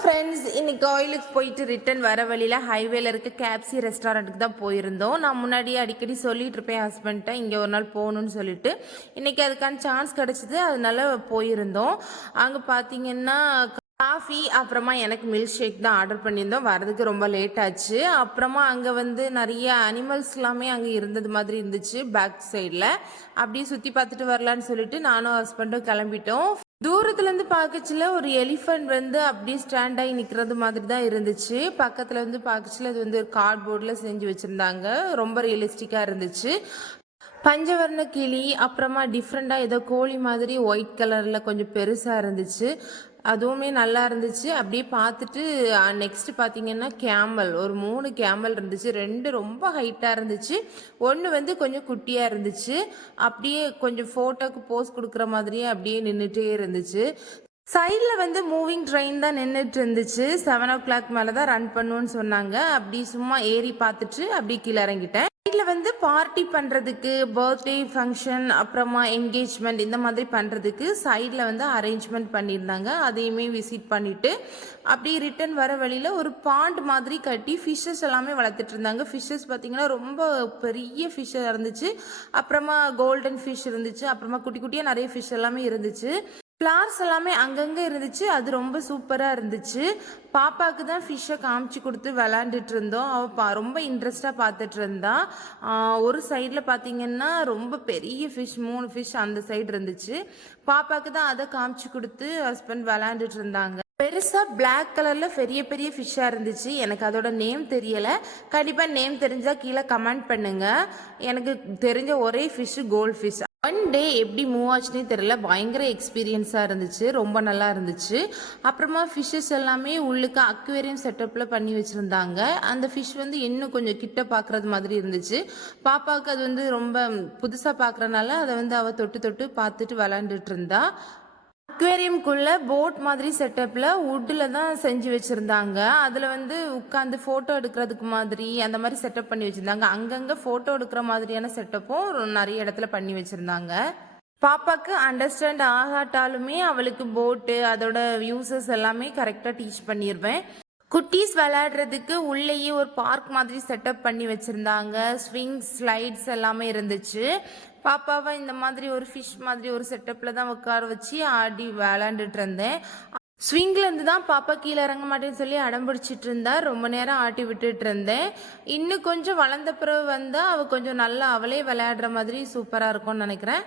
Friends, இன்னைக்கு கோயிலுக்கு போயிட்டு ரிட்டன் வர வழியில் ஹைவேல இருக்க கேப்சி ரெஸ்டாரண்ட்டுக்கு தான் போயிருந்தோம். நான் முன்னாடியே அடிக்கடி சொல்லிட்டு இருப்பேன் ஹஸ்பண்ட்ட, இங்கே ஒரு நாள் போகணும்னு சொல்லிட்டு. இன்னைக்கு அதுக்கான சான்ஸ் கிடச்சிது, அதனால போயிருந்தோம். அங்கே பார்த்தீங்கன்னா காஃபி, அப்புறமா எனக்கு மில்க் ஷேக் தான் ஆர்டர் பண்ணியிருந்தோம். வரதுக்கு ரொம்ப லேட் ஆச்சு. அப்புறமா அங்கே வந்து நிறைய அனிமல்ஸ் எல்லாமே அங்கே இருந்தது மாதிரி இருந்துச்சு பேக் சைடில். அப்படியே சுற்றி பார்த்துட்டு வரலான்னு சொல்லிட்டு நானும் ஹஸ்பண்டும் கிளம்பிட்டோம். தூரத்துலேருந்து பார்க்கச்சில ஒரு எலிஃபண்ட் வந்து அப்படியே ஸ்டாண்ட் ஆகி நிற்கிறது மாதிரி தான் இருந்துச்சு. பக்கத்தில் வந்து பார்க்கச்சில அது வந்து ஒரு கார்ட்போர்டில் செஞ்சு வச்சுருந்தாங்க. ரொம்ப ரியலிஸ்டிக்காக இருந்துச்சு. பஞ்சவர்ண கிளி, அப்புறமா டிஃப்ரெண்ட்டாக ஏதோ கோழி மாதிரி ஒயிட் கலரில் கொஞ்சம் பெருசாக இருந்துச்சு. அதுவுமே நல்லா இருந்துச்சு. அப்படியே பார்த்துட்டு நெக்ஸ்ட்டு பார்த்தீங்கன்னா கேமல், ஒரு 3 கேமல் இருந்துச்சு. 2 ரொம்ப ஹைட்டாக இருந்துச்சு, 1 வந்து கொஞ்சம் குட்டியாக இருந்துச்சு. அப்படியே கொஞ்சம் ஃபோட்டோக்கு போஸ் கொடுக்குற மாதிரியே அப்படியே நின்றுட்டே இருந்துச்சு. சைடில் வந்து மூவிங் ட்ரெயின் தான் நின்றுட்டு இருந்துச்சு. 7 o'clock மேலே தான் ரன் பண்ணுன்னு சொன்னாங்க. அப்படி சும்மா ஏறி பார்த்துட்டு அப்படியே கீழே இறங்கிட்டேன். வீட்டில் வந்து பார்ட்டி பண்ணுறதுக்கு, பர்த்டே ஃபங்க்ஷன், அப்புறமா என்கேஜ்மெண்ட் இந்த மாதிரி பண்ணுறதுக்கு சைடில் வந்து அரேஞ்ச்மெண்ட் பண்ணியிருந்தாங்க. அதையுமே விசிட் பண்ணிவிட்டு அப்படியே ரிட்டன் வர வழியில் ஒரு பாண்ட் மாதிரி கட்டி ஃபிஷ்ஷஸ் எல்லாமே வளர்த்துட்டு இருந்தாங்க. ஃபிஷ்ஷஸ் பார்த்திங்கன்னா ரொம்ப பெரிய ஃபிஷ்ஷாக இருந்துச்சு. அப்புறமா கோல்டன் ஃபிஷ் இருந்துச்சு. அப்புறமா குட்டி குட்டியாக நிறைய ஃபிஷ் எல்லாமே இருந்துச்சு. ஃப்ளார்ஸ் எல்லாமே அங்கங்கே இருந்துச்சு. அது ரொம்ப சூப்பராக இருந்துச்சு. பாப்பாவுக்கு தான் ஃபிஷ்ஷை காமிச்சு கொடுத்து விளாண்டுட்டு இருந்தோம். அவள் ரொம்ப இன்ட்ரெஸ்டாக பார்த்துட்டு இருந்தா. ஒரு சைடில் பார்த்தீங்கன்னா ரொம்ப பெரிய ஃபிஷ், 3 ஃபிஷ் அந்த சைடு இருந்துச்சு. பாப்பாவுக்கு தான் அதை காமிச்சு கொடுத்து ஹஸ்பண்ட் விளாண்டுட்டு இருந்தாங்க. பெருசாக பிளாக் கலரில் பெரிய பெரிய ஃபிஷ்ஷாக இருந்துச்சு. எனக்கு அதோட நேம் தெரியலை. கண்டிப்பாக நேம் தெரிஞ்சால் கீழே கமெண்ட் பண்ணுங்கள். எனக்கு தெரிஞ்ச ஒரே fish gold fish. One day எப்படி மூவ் ஆச்சுன்னே தெரியல, பயங்கர எக்ஸ்பீரியன்ஸாக இருந்துச்சு. ரொம்ப நல்லா இருந்துச்சு. அப்புறமா ஃபிஷ்ஷஸ் எல்லாமே உள்ளுக்கு அக்வேரியம் செட்டப்பில் பண்ணி வச்சுருந்தாங்க. அந்த ஃபிஷ் வந்து இன்னும் கொஞ்சம் கிட்ட பார்க்குறது மாதிரி இருந்துச்சு. பாப்பாவுக்கு அது வந்து ரொம்ப புதுசாக பார்க்குறனால அதை வந்து அவள் தொட்டு தொட்டு பார்த்துட்டு விளாண்டுட்டு இருந்தா. அக்வேரியம்குள்ளே போட் மாதிரி செட்டப்பில் வுட்டில் தான் செஞ்சு வச்சுருந்தாங்க. அதில் வந்து உட்காந்து ஃபோட்டோ எடுக்கிறதுக்கு மாதிரி அந்த மாதிரி செட்டப் பண்ணி வச்சுருந்தாங்க. அங்கங்கே ஃபோட்டோ எடுக்கிற மாதிரியான செட்டப்பும் நிறைய இடத்துல பண்ணி வச்சுருந்தாங்க. பாப்பாவுக்கு அண்டர்ஸ்டாண்ட் ஆகாட்டாலுமே அவளுக்கு போட்டு அதோட யூசஸ் எல்லாமே கரெக்டாக டீச் பண்ணிடுவேன். குட்டீஸ் விளையாடுறதுக்கு உள்ளேயே ஒரு பார்க் மாதிரி செட்டப் பண்ணி வச்சுருந்தாங்க. ஸ்விங்ஸ், ஸ்லைட்ஸ் எல்லாமே இருந்துச்சு. பாப்பாவை இந்த மாதிரி ஒரு ஃபிஷ் மாதிரி ஒரு செட்டப்பில் தான் உட்கார வச்சு ஆடி விளையாண்டுட்டு இருந்தேன். ஸ்விங்லேருந்து தான் பாப்பா கீழே இறங்க மாட்டேன்னு சொல்லி அடம் பிடிச்சிட்டு இருந்தா. ரொம்ப நேரம் ஆட்டி விட்டுட்டு இருந்தேன். இன்னும் கொஞ்சம் வளர்ந்த பிறகு வந்தால் அவள் கொஞ்சம் நல்லா அவளே விளையாடுற மாதிரி சூப்பராக இருக்கும்னு நினைக்கிறேன்.